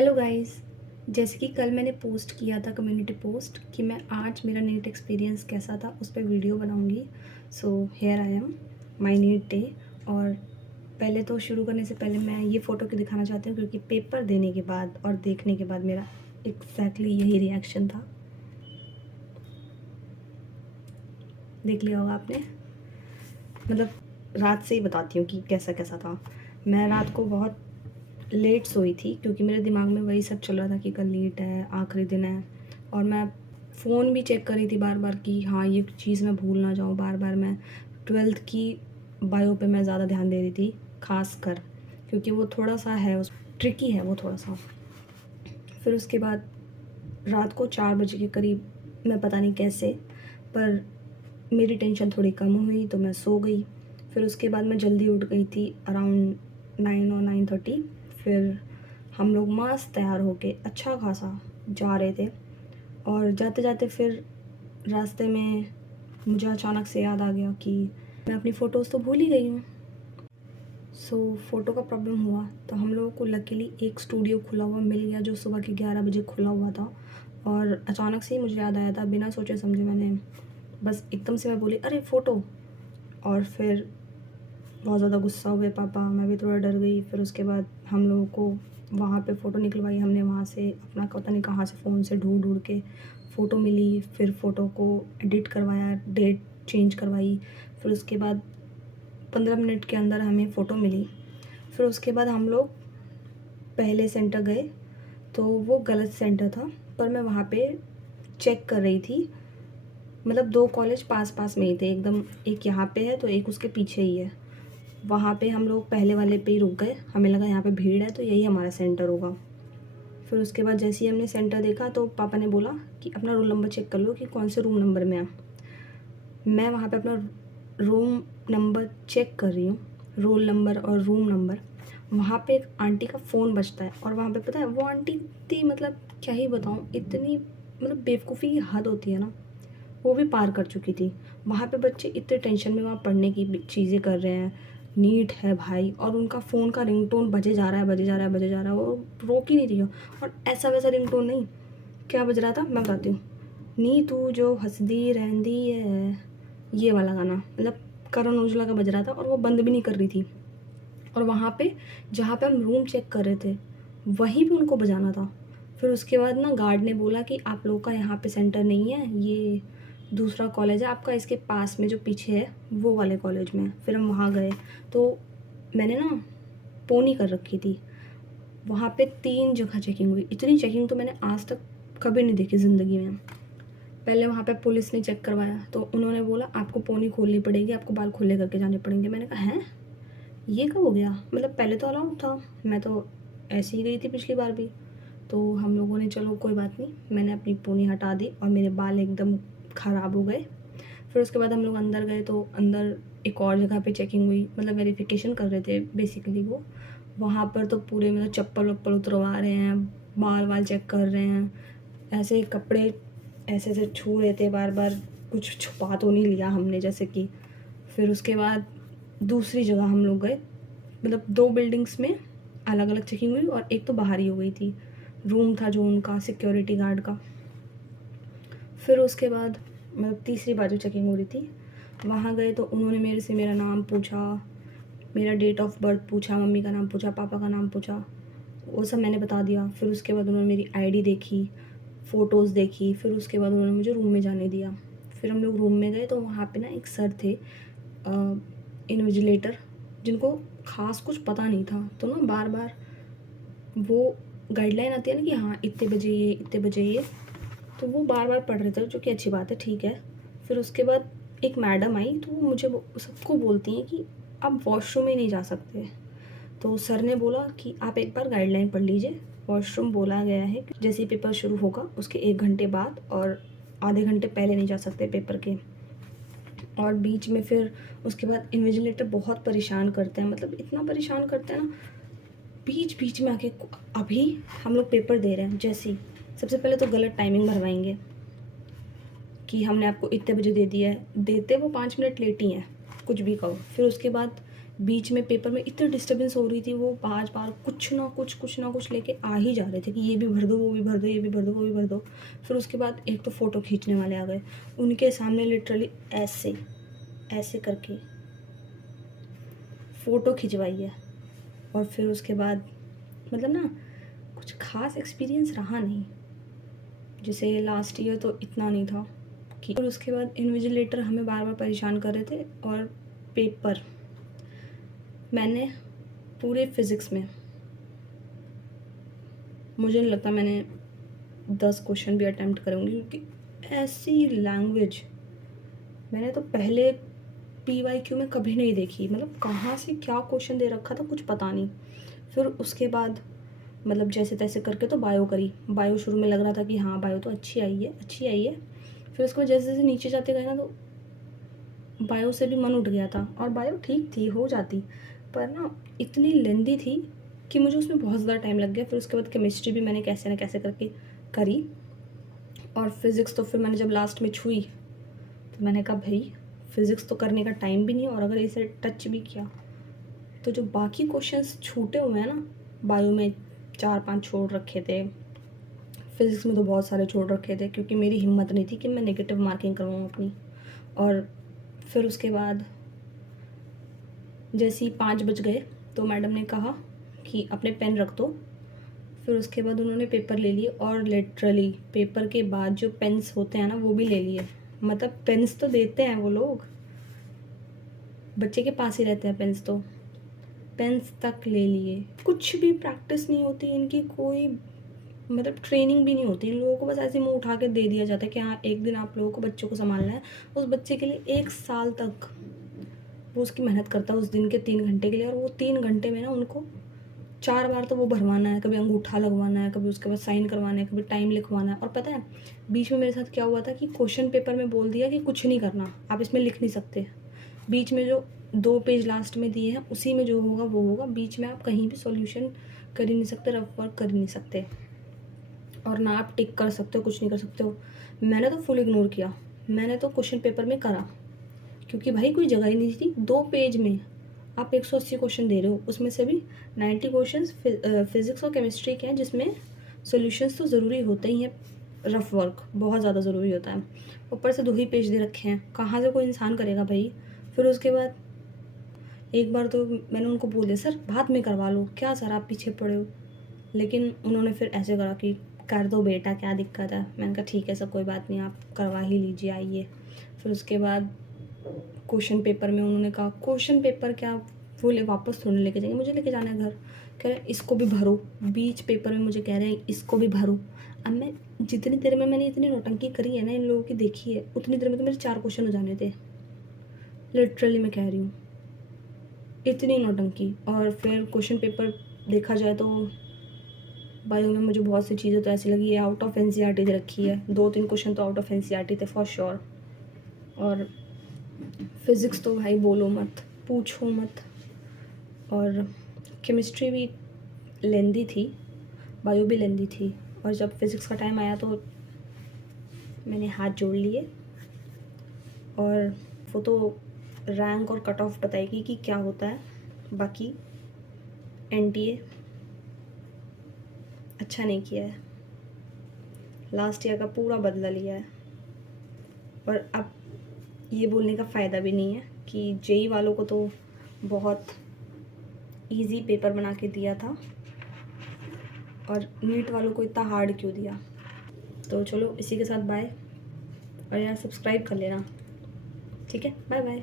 Hello guys. जैसे कि कल मैंने पोस्ट किया था कम्युनिटी पोस्ट कि मैं आज मेरा नीट एक्सपीरियंस कैसा था उस पर वीडियो बनाऊंगी। So here I am my NEET day. और पहले तो शुरू करने से पहले मैं ये फ़ोटो क्यों दिखाना चाहती हूँ, क्योंकि पेपर देने के बाद और देखने के बाद मेरा एग्जैक्टली यही रिएक्शन था। देख लिया होगा आपने। मतलब रात से ही बताती हूँ कि कैसा कैसा था। मैं रात को बहुत लेट सोई थी क्योंकि मेरे दिमाग में वही सब चल रहा था कि कल नीट है, आखिरी दिन है। और मैं फ़ोन भी चेक कर रही थी बार बार कि हाँ ये चीज़ मैं भूल ना जाऊँ। बार बार मैं 12th की बायो पे मैं ज़्यादा ध्यान दे रही थी, ख़ास कर क्योंकि वो थोड़ा सा है, उस ट्रिकी है वो थोड़ा सा। फिर उसके बाद रात को 4 बजे के करीब, मैं पता नहीं कैसे, पर मेरी टेंशन थोड़ी कम हुई तो मैं सो गई। फिर उसके बाद मैं जल्दी उठ गई थी अराउंड 9 और 9:30। फिर हम लोग मस्त तैयार होके अच्छा खासा जा रहे थे। और जाते जाते फिर रास्ते में मुझे अचानक से याद आ गया कि मैं अपनी फ़ोटोज़ तो भूल ही गई हूँ। सो फ़ोटो का प्रॉब्लम हुआ तो हम लोगों को लकीली एक स्टूडियो खुला हुआ मिल गया जो सुबह के 11 बजे खुला हुआ था। और अचानक से ही मुझे याद आया था, बिना सोचे समझे मैंने बस एकदम से मैं बोली अरे फ़ोटो। और फिर बहुत ज़्यादा गुस्सा हुए पापा, मैं भी थोड़ा डर गई। फिर उसके बाद हम लोगों को वहाँ पे फ़ोटो निकलवाई हमने, वहाँ से अपना पता नहीं कहाँ से फ़ोन से ढूंढ ढूंढ के फ़ोटो मिली। फिर फ़ोटो को एडिट करवाया, डेट चेंज करवाई। फिर उसके बाद 15 मिनट के अंदर हमें फ़ोटो मिली। फिर उसके बाद हम लोग पहले सेंटर गए तो वो गलत सेंटर था, पर मैं वहाँ पे चेक कर रही थी। मतलब 2 कॉलेज पास पास में ही थे एकदम, एक यहाँ पे है तो एक उसके पीछे ही है। वहाँ पे हम लोग पहले वाले पे ही रुक गए, हमें लगा यहाँ पे भीड़ है तो यही हमारा सेंटर होगा। फिर उसके बाद जैसे ही हमने सेंटर देखा तो पापा ने बोला कि अपना रोल नंबर चेक कर लो कि कौन से रूम नंबर में है। मैं वहाँ पे अपना रूम नंबर चेक कर रही हूँ, रोल नंबर और रूम नंबर। वहाँ पे एक आंटी का फ़ोन बजता है और वहाँ पे पता है वो आंटी थी, मतलब क्या ही बताऊँ, इतनी मतलब बेवकूफ़ी की हद होती है ना, वो भी पार कर चुकी थी। वहाँ पे बच्चे इतने टेंशन में वहाँ पढ़ने की चीज़ें कर रहे हैं, नीट है भाई, और उनका फ़ोन का रिंगटोन बजे जा रहा है, बजे जा रहा है, बजे जा रहा है, वो रोक ही नहीं रही हो। और ऐसा वैसा रिंगटोन नहीं, क्या बज रहा था मैं बताती हूँ। नी तू जो हंसदी रहंदी है, ये वाला गाना, मतलब करण औजला का बज रहा था और वो बंद भी नहीं कर रही थी। और वहाँ पे जहाँ पे हम रूम चेक कर रहे थे वहीं पे उनको बजाना था। फिर उसके बाद ना गार्ड ने बोला कि आप लोगों का यहाँ पे सेंटर नहीं है, ये दूसरा कॉलेज है आपका, इसके पास में जो पीछे है वो वाले कॉलेज में है। फिर हम वहाँ गए तो मैंने ना पोनी कर रखी थी। वहाँ पे 3 जगह चेकिंग हुई, इतनी चेकिंग तो मैंने आज तक कभी नहीं देखी ज़िंदगी में। पहले वहाँ पे पुलिस ने चेक करवाया तो उन्होंने बोला आपको पोनी खोलनी पड़ेगी, आपको बाल खुले करके जाने पड़ेंगे। मैंने कहा हैं, ये कब हो गया, मतलब पहले तो अलाउड था, मैं तो ऐसे ही गई थी पिछली बार भी। तो हम लोगों ने चलो कोई बात नहीं, मैंने अपनी पोनी हटा दी और मेरे बाल एकदम ख़राब हो गए। फिर उसके बाद हम लोग अंदर गए तो अंदर एक और जगह पे चेकिंग हुई, मतलब वेरिफिकेशन कर रहे थे बेसिकली वो। वहाँ पर तो पूरे मतलब चप्पल वप्पल उतरवा रहे हैं, बाल वाल चेक कर रहे हैं, ऐसे कपड़े ऐसे ऐसे छू रहे थे बार बार, कुछ छुपा तो नहीं लिया हमने जैसे कि। फिर उसके बाद दूसरी जगह हम लोग गए, मतलब 2 बिल्डिंग्स में अलग अलग चेकिंग हुई और एक तो बाहर ही हो गई थी, रूम था जो उनका सिक्योरिटी गार्ड का। फिर उसके बाद मतलब तीसरी बार जो चेकिंग हो रही थी वहाँ गए तो उन्होंने मेरे से मेरा नाम पूछा, मेरा डेट ऑफ बर्थ पूछा, मम्मी का नाम पूछा, पापा का नाम पूछा, वो सब मैंने बता दिया। फिर उसके बाद उन्होंने मेरी आईडी देखी, फ़ोटोज़ देखी। फिर उसके बाद उन्होंने मुझे रूम में जाने दिया। फिर हम लोग रूम में गए तो वहाँ पे ना एक सर थे, इन्विजिलेटर, जिनको ख़ास कुछ पता नहीं था। तो ना बार बार वो गाइडलाइन आती है ना कि हाँ इतने बजे ये, इतने बजे ये, तो वो बार बार पढ़ रहे थे, जो कि अच्छी बात है, ठीक है। फिर उसके बाद एक मैडम आई तो वो मुझे सबको बोलती हैं कि आप वॉशरूम में नहीं जा सकते। तो सर ने बोला कि आप एक बार गाइडलाइन पढ़ लीजिए, वॉशरूम बोला गया है कि जैसे ही पेपर शुरू होगा उसके 1 घंटे बाद और आधे घंटे पहले नहीं जा सकते पेपर के। और बीच में फिर उसके बाद इन्विजिलेटर बहुत परेशान करते हैं, मतलब इतना परेशान करते हैं ना, बीच बीच में आके अभी हम लोग पेपर दे रहे हैं जैसे ही सबसे पहले तो गलत टाइमिंग भरवाएंगे कि हमने आपको इतने बजे दे दिया है, देते वो 5 मिनट लेट ही हैं, कुछ भी कहो। फिर उसके बाद बीच में पेपर में इतनी डिस्टर्बेंस हो रही थी, वो बार बार कुछ ना कुछ लेके आ ही जा रहे थे कि ये भी भर दो, वो भी भर दो, ये भी भर दो, वो भी भर दो। फिर उसके बाद एक तो फ़ोटो खींचने वाले आ गए, उनके सामने लिटरली ऐसे ऐसे करके फ़ोटो खिंचवाई है। और फिर उसके बाद मतलब ना कुछ ख़ास एक्सपीरियंस रहा नहीं, जैसे लास्ट ईयर तो इतना नहीं था कि। और उसके बाद इन्विजिलेटर हमें बार बार परेशान कर रहे थे। और पेपर मैंने पूरे फिज़िक्स में मुझे नहीं लगता मैंने 10 क्वेश्चन भी अटैम्प्ट करूँगी, क्योंकि ऐसी लैंग्वेज मैंने तो पहले PYQ में कभी नहीं देखी। मतलब कहाँ से क्या क्वेश्चन दे रखा था कुछ पता नहीं। फिर उसके बाद मतलब जैसे तैसे करके तो बायो करी। बायो शुरू में लग रहा था कि हाँ बायो तो अच्छी आई है। फिर उसको जैसे जैसे नीचे जाते गए ना, तो बायो से भी मन उठ गया था। और बायो ठीक थी, हो जाती, पर ना इतनी लेंदी थी कि मुझे उसमें बहुत ज़्यादा टाइम लग गया। फिर उसके बाद केमिस्ट्री भी मैंने कैसे ना कैसे करके करी। और फिज़िक्स तो फिर मैंने जब लास्ट में छुई तो मैंने कहा भाई फिज़िक्स तो करने का टाइम भी नहीं, और अगर इसे टच भी किया तो जो बाकी क्वेश्चंस छूटे हुए हैं ना, बायो में 4-5 छोड़ रखे थे, फिज़िक्स में तो बहुत सारे छोड़ रखे थे, क्योंकि मेरी हिम्मत नहीं थी कि मैं नेगेटिव मार्किंग करवाऊँ अपनी। और फिर उसके बाद जैसे ही 5 बज गए तो मैडम ने कहा कि अपने पेन रख दो। फिर उसके बाद उन्होंने पेपर ले लिए, और लिटरली पेपर के बाद जो पेन्स होते हैं ना वो भी ले लिए। मतलब पेन्स तो देते हैं वो लोग, बच्चे के पास ही रहते हैं पेन्स, तो पेन्स तक ले लिए। कुछ भी प्रैक्टिस नहीं होती इनकी, कोई मतलब ट्रेनिंग भी नहीं होती इन लोगों को। बस ऐसे मुँह उठा के दे दिया जाता है कि हाँ एक दिन आप लोगों को बच्चों को संभालना है। उस बच्चे के लिए 1 साल तक वो उसकी मेहनत करता है उस दिन के 3 घंटे के लिए। और वो 3 घंटे में ना उनको 4 बार तो वो भरवाना है, कभी अंगूठा लगवाना है, कभी उसके बाद साइन करवाना है, कभी टाइम लिखवाना है। और पता है बीच में मेरे साथ क्या हुआ था कि क्वेश्चन पेपर में बोल दिया कि कुछ नहीं करना, आप इसमें लिख नहीं सकते। बीच में जो 2 पेज लास्ट में दिए हैं उसी में जो होगा वो होगा, बीच में आप कहीं भी सॉल्यूशन कर ही नहीं सकते, रफ वर्क कर ही नहीं सकते, और ना आप टिक कर सकते हो, कुछ नहीं कर सकते हो। मैंने तो फुल इग्नोर किया, मैंने तो क्वेश्चन पेपर में करा, क्योंकि भाई कोई जगह ही नहीं थी। 2 पेज में आप 180 क्वेश्चन दे रहे हो, उसमें से भी 90 क्वेश्चन फिज़िक्स और केमिस्ट्री के हैं, जिसमें सॉल्यूशंस तो ज़रूरी होते ही हैं, रफ वर्क बहुत ज़्यादा ज़रूरी होता है। ऊपर से 2 ही पेज दे रखे हैं, कहाँ से कोई इंसान करेगा भाई। फिर उसके बाद एक बार तो मैंने उनको बोल दिया सर बाद में करवा लो, क्या सर आप पीछे पड़े हो। लेकिन उन्होंने फिर ऐसे करा कि कर दो बेटा, क्या दिक्कत है। मैंने कहा ठीक है सर कोई बात नहीं, आप करवा ही लीजिए, आइए। फिर उसके बाद क्वेश्चन पेपर में उन्होंने कहा क्वेश्चन पेपर क्या वो वापस थोड़ी लेके जाएंगे, मुझे लेके जाना है घर। कह रहे इसको भी भरो, बीच पेपर में मुझे कह रहे हैं इसको भी भरो। अब मैं जितनी देर में मैंने इतनी नौटंकी करी है ना इन लोगों की देखी है, उतनी देर में तो मेरे 4 क्वेश्चन हो जाने थे। लिटरली मैं कह रही हूँ इतनी नौटंकी। और फिर क्वेश्चन पेपर देखा जाए तो बायो में मुझे बहुत सी चीज़ें तो ऐसी लगी है आउट ऑफ NCERT दे रखी है, 2-3 क्वेश्चन तो आउट ऑफ NCERT थे फॉर श्योर। और फिज़िक्स तो भाई बोलो मत, पूछो मत। और केमिस्ट्री भी लेंदी थी, बायो भी लेंदी थी। और जब फिज़िक्स का टाइम आया तो मैंने हाथ जोड़ लिए, और वो तो रैंक और कट ऑफ बताएगी कि क्या होता है। बाकी NTA अच्छा नहीं किया है, लास्ट ईयर का पूरा बदला लिया है। और अब ये बोलने का फ़ायदा भी नहीं है कि JEE वालों को तो बहुत इजी पेपर बना के दिया था, और नीट वालों को इतना हार्ड क्यों दिया। तो चलो इसी के साथ बाय, और यार सब्सक्राइब कर लेना, ठीक है, बाय बाय।